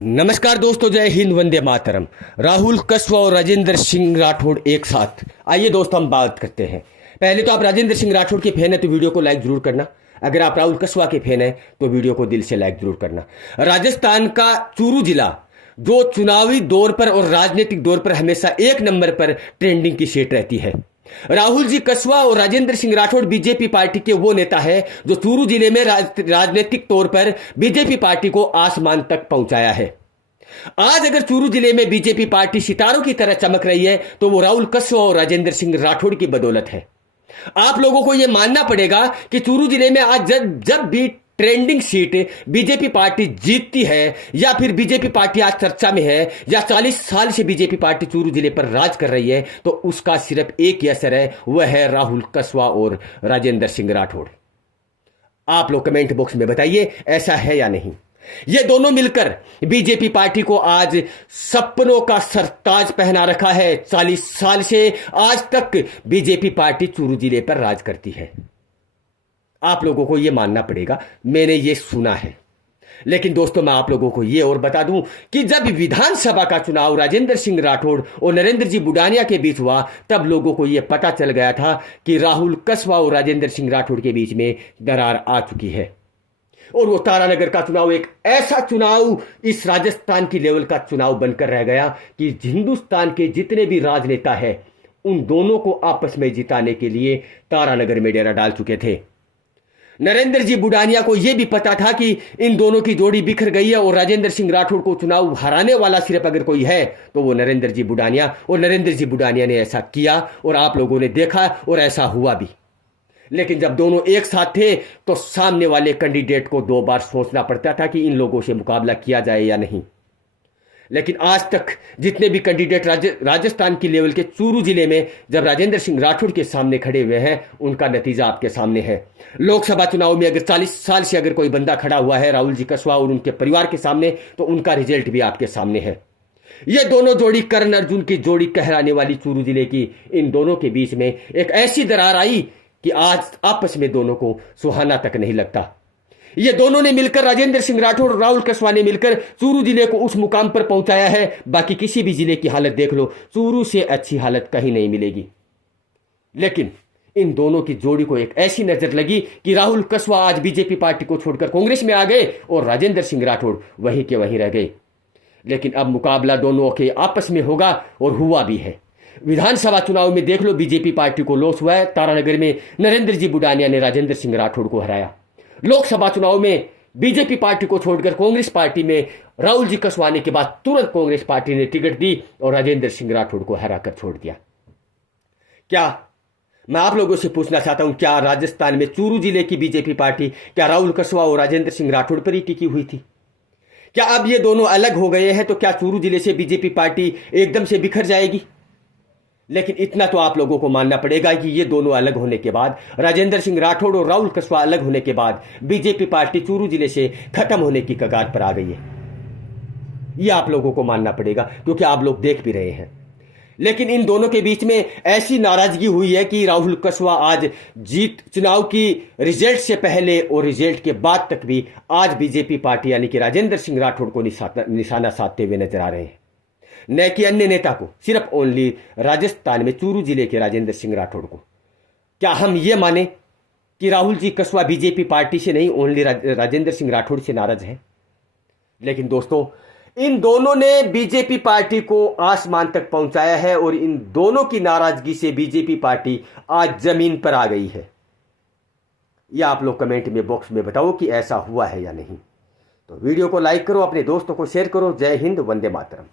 नमस्कार दोस्तों, जय हिंद, वंदे मातरम। राहुल कस्वा और राजेंद्र सिंह राठौड़ एक साथ। आइए दोस्तों, हम बात करते हैं। पहले तो आप राजेंद्र सिंह राठौड़ के फैन है तो वीडियो को लाइक जरूर करना। अगर आप राहुल कस्वा के फैन है तो वीडियो को दिल से लाइक जरूर करना। राजस्थान का चूरू जिला जो चुनावी दौर पर और राजनीतिक दौर पर हमेशा एक नंबर पर ट्रेंडिंग की सीट रहती है। राहुल जी कस्वा और राजेंद्र सिंह राठौड़ बीजेपी पार्टी के वो नेता है जो चूरू जिले में राजनीतिक तौर पर बीजेपी पार्टी को आसमान तक पहुंचाया है। आज अगर चूरू जिले में बीजेपी पार्टी सितारों की तरह चमक रही है तो वो राहुल कस्वा और राजेंद्र सिंह राठौड़ की बदौलत है। आप लोगों को यह मानना पड़ेगा कि चूरू जिले में आज जब भी ट्रेंडिंग सीट बीजेपी पार्टी जीतती है या फिर बीजेपी पार्टी आज चर्चा में है या 40 साल से बीजेपी पार्टी चूरू जिले पर राज कर रही है तो उसका सिर्फ एक ही असर है, वह है राहुल कस्वा और राजेंद्र सिंह राठौड़। आप लोग कमेंट बॉक्स में बताइए ऐसा है या नहीं। ये दोनों मिलकर बीजेपी पार्टी को आज सपनों का सरताज पहना रखा है। 40 साल से आज तक बीजेपी पार्टी चूरू जिले पर राज करती है। आप लोगों को यह मानना पड़ेगा, मैंने ये सुना है। लेकिन दोस्तों, मैं आप लोगों को यह और बता दूं कि जब विधानसभा का चुनाव राजेंद्र सिंह राठौड़ और नरेंद्र जी बुडानिया के बीच हुआ तब लोगों को यह पता चल गया था कि राहुल कस्वा और राजेंद्र सिंह राठौड़ के बीच में दरार आ चुकी है। और वो तारानगर का चुनाव एक ऐसा चुनाव, इस राजस्थान की लेवल का चुनाव बनकर रह गया कि हिंदुस्तान के जितने भी राजनेता हैं उन दोनों को आपस में जिताने के लिए तारानगर में डेरा डाल चुके थे। नरेंद्र जी बुडानिया को यह भी पता था कि इन दोनों की जोड़ी बिखर गई है और राजेंद्र सिंह राठौड़ को चुनाव हराने वाला सिर्फ अगर कोई है तो वो नरेंद्र जी बुडानिया, और नरेंद्र जी बुडानिया ने ऐसा किया और आप लोगों ने देखा और ऐसा हुआ भी। लेकिन जब दोनों एक साथ थे तो सामने वाले कैंडिडेट को 2 बार सोचना पड़ता था कि इन लोगों से मुकाबला किया जाए या नहीं। लेकिन आज तक जितने भी कैंडिडेट राजस्थान की लेवल के चूरू जिले में जब राजेंद्र सिंह राठौड़ के सामने खड़े हुए हैं उनका नतीजा आपके सामने है। लोकसभा चुनाव में अगर 40 साल से अगर कोई बंदा खड़ा हुआ है राहुल जी कस्वा और उनके परिवार के सामने तो उनका रिजल्ट भी आपके सामने है। ये दोनों जोड़ी कर्ण अर्जुन की जोड़ी कहलाने वाली चूरू जिले की, इन दोनों के बीच में एक ऐसी दरार आई कि आज आपस में दोनों को सुहाना तक नहीं लगता। ये दोनों ने मिलकर, राजेंद्र सिंह राठौड़ और राहुल कस्वा ने मिलकर चूरू जिले को उस मुकाम पर पहुंचाया है। बाकी किसी भी जिले की हालत देख लो, चूरू से अच्छी हालत कहीं नहीं मिलेगी। लेकिन इन दोनों की जोड़ी को एक ऐसी नजर लगी कि राहुल कस्वा आज बीजेपी पार्टी को छोड़कर कांग्रेस में आ गए और राजेंद्र सिंह राठौड़ वहीं के वहीं रह गए। लेकिन अब मुकाबला दोनों के आपस में होगा और हुआ भी है। विधानसभा चुनाव में देख लो, बीजेपी पार्टी को लॉस हुआ है। तारानगर में नरेंद्र जी बुडानिया ने राजेंद्र सिंह राठौड़ को हराया। लोकसभा चुनाव में बीजेपी पार्टी को छोड़कर कांग्रेस पार्टी में राहुल जी कस्वा आने के बाद तुरंत कांग्रेस पार्टी ने टिकट दी और राजेंद्र सिंह राठौड़ को हराकर छोड़ दिया। क्या मैं आप लोगों से पूछना चाहता हूं, क्या राजस्थान में चूरू जिले की बीजेपी पार्टी क्या राहुल कस्वा और राजेंद्र सिंह राठौड़ पर ही टिकी हुई थी? क्या अब ये दोनों अलग हो गए हैं तो क्या चूरू जिले से बीजेपी पार्टी एकदम से बिखर जाएगी? लेकिन इतना तो आप लोगों को मानना पड़ेगा कि ये दोनों अलग होने के बाद, राजेंद्र सिंह राठौड़ और राहुल कस्वा अलग होने के बाद बीजेपी पार्टी चूरू जिले से खत्म होने की कगार पर आ गई है। ये आप लोगों को मानना पड़ेगा क्योंकि आप लोग देख भी रहे हैं। लेकिन इन दोनों के बीच में ऐसी नाराजगी हुई है कि राहुल कस्वा आज चुनाव की रिजल्ट से पहले और रिजल्ट के बाद तक भी आज बीजेपी पार्टी यानी कि राजेंद्र सिंह राठौड़ को निशाना साधते हुए नजर आ रहे हैं, न कि अन्य नेता को, सिर्फ ओनली राजस्थान में चूरू जिले के राजेंद्र सिंह राठौड़ को। क्या हम ये माने कि राहुल जी कस्वा बीजेपी पार्टी से नहीं, ओनली राजेंद्र सिंह राठौड़ से नाराज है? लेकिन दोस्तों, इन दोनों ने बीजेपी पार्टी को आसमान तक पहुंचाया है और इन दोनों की नाराजगी से बीजेपी पार्टी आज जमीन पर आ गई है। यह आप लोग कमेंट में बॉक्स में बताओ कि ऐसा हुआ है या नहीं। तो वीडियो को लाइक करो, अपने दोस्तों को शेयर करो। जय हिंद, वंदे मातरम।